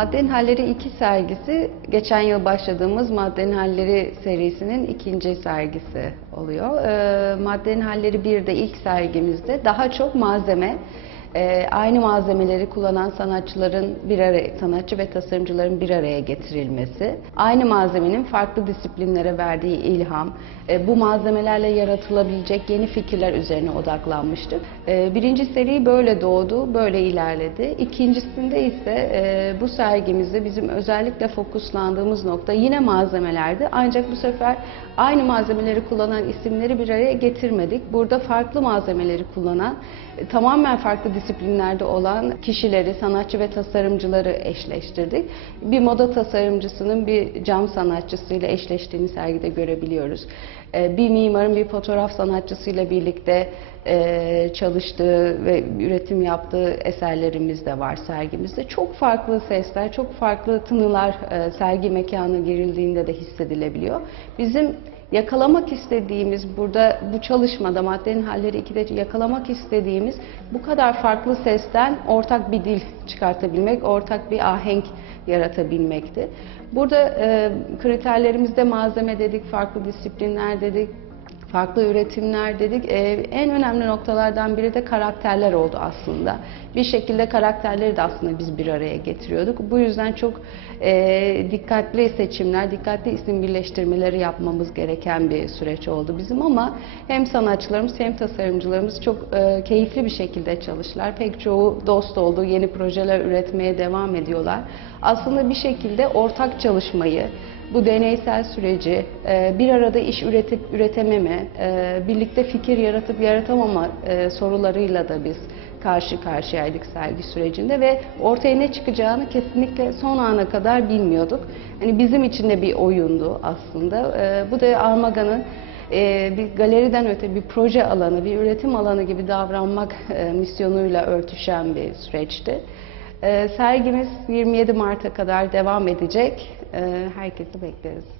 Maddenin Halleri 2 sergisi geçen yıl başladığımız Maddenin Halleri serisinin ikinci sergisi oluyor. Ee, Maddenin Halleri 1'de ilk sergimizde daha çok malzeme, e, aynı malzemeleri kullanan sanatçıların bir araya, sanatçı ve tasarımcıların bir araya getirilmesi, aynı malzemenin farklı disiplinlere verdiği ilham, e, bu malzemelerle yaratılabilecek yeni fikirler üzerine odaklanmıştık. E, birinci seri böyle doğdu, böyle ilerledi. İkincisinde ise e, bu sergimizde bizim özellikle fokuslandığımız nokta yine malzemelerdi. Ancak bu sefer aynı malzemeleri kullanan isimleri bir araya getirmedik. Burada farklı malzemeleri kullanan, e, tamamen farklı disiplinlerde olan kişileri, sanatçı ve tasarımcıları eşleştirdik. Bir moda tasarımcısının bir cam sanatçısıyla eşleştiğini sergide görebiliyoruz. Ee, Bir mimarın bir fotoğraf sanatçısıyla birlikte e, çalıştığı ve üretim yaptığı eserlerimiz de var sergimizde. Çok farklı sesler, çok farklı tınılar e, sergi mekanına girildiğinde de hissedilebiliyor. Bizim yakalamak istediğimiz burada bu çalışmada maddenin halleri 2'de yakalamak istediğimiz bu kadar farklı sesten ortak bir dil çıkartabilmek, ortak bir ahenk yaratabilmekti. Burada e, kriterlerimizde malzeme dedik, farklı disiplinler dedik, farklı üretimler dedik. Ee, en önemli noktalardan biri de karakterler oldu aslında. Bir şekilde karakterleri de aslında biz bir araya getiriyorduk. Bu yüzden çok e, dikkatli seçimler, dikkatli isim birleştirmeleri yapmamız gereken bir süreç oldu bizim ama hem sanatçılarımız hem tasarımcılarımız çok e, keyifli bir şekilde çalıştılar. Pek çoğu dost oldu, yeni projeler üretmeye devam ediyorlar. Aslında bir şekilde ortak çalışmayı, bu deneysel süreci, e, bir arada iş üretip üretememe, e, birlikte fikir yaratıp yaratamama e, sorularıyla da biz karşı karşıyaydık sergi sürecinde ve ortaya ne çıkacağını kesinlikle son ana kadar bilmiyorduk. Hani bizim için de bir oyundu aslında. Bu da Armaga'nın bir galeriden öte bir proje alanı, bir üretim alanı gibi davranmak misyonuyla örtüşen bir süreçti. Sergimiz 27 Mart'a kadar devam edecek. E, Herkesi bekleriz.